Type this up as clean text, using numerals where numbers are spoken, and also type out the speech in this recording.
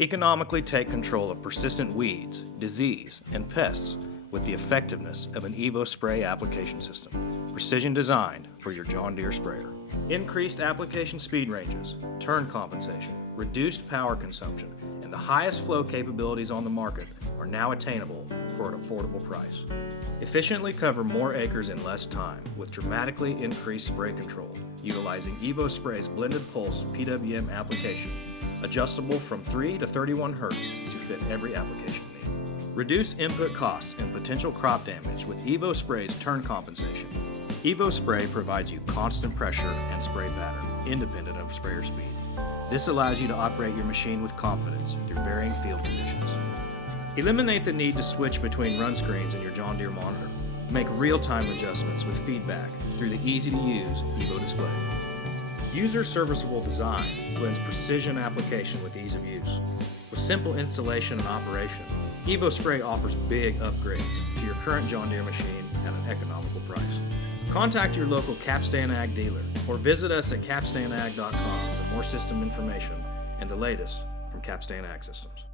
Economically take control of persistent weeds, disease, and pests with the effectiveness of an EVO Spray application system, precision designed for your John Deere sprayer. Increased application speed ranges, turn compensation, reduced power consumption, and the highest flow capabilities on the market are now attainable for an affordable price. Efficiently cover more acres in less time with dramatically increased spray control, utilizing EVO Spray's blended pulse PWM application, adjustable from 3 to 31 Hz to fit every application need. Reduce input costs and potential crop damage with EVO Spray's turn compensation. EVO Spray provides you constant pressure and spray pattern, independent of sprayer speed. This allows you to operate your machine with confidence through varying field conditions. Eliminate the need to switch between run screens in your John Deere monitor. Make real-time adjustments with feedback through the easy-to-use EVO display. User-serviceable design blends precision application with ease of use. With simple installation and operation, EVO Spray offers big upgrades to your current John Deere machine at an economical price. Contact your local CapstanAG dealer or visit us at CapstanAG.com for more system information and the latest from CapstanAG Systems.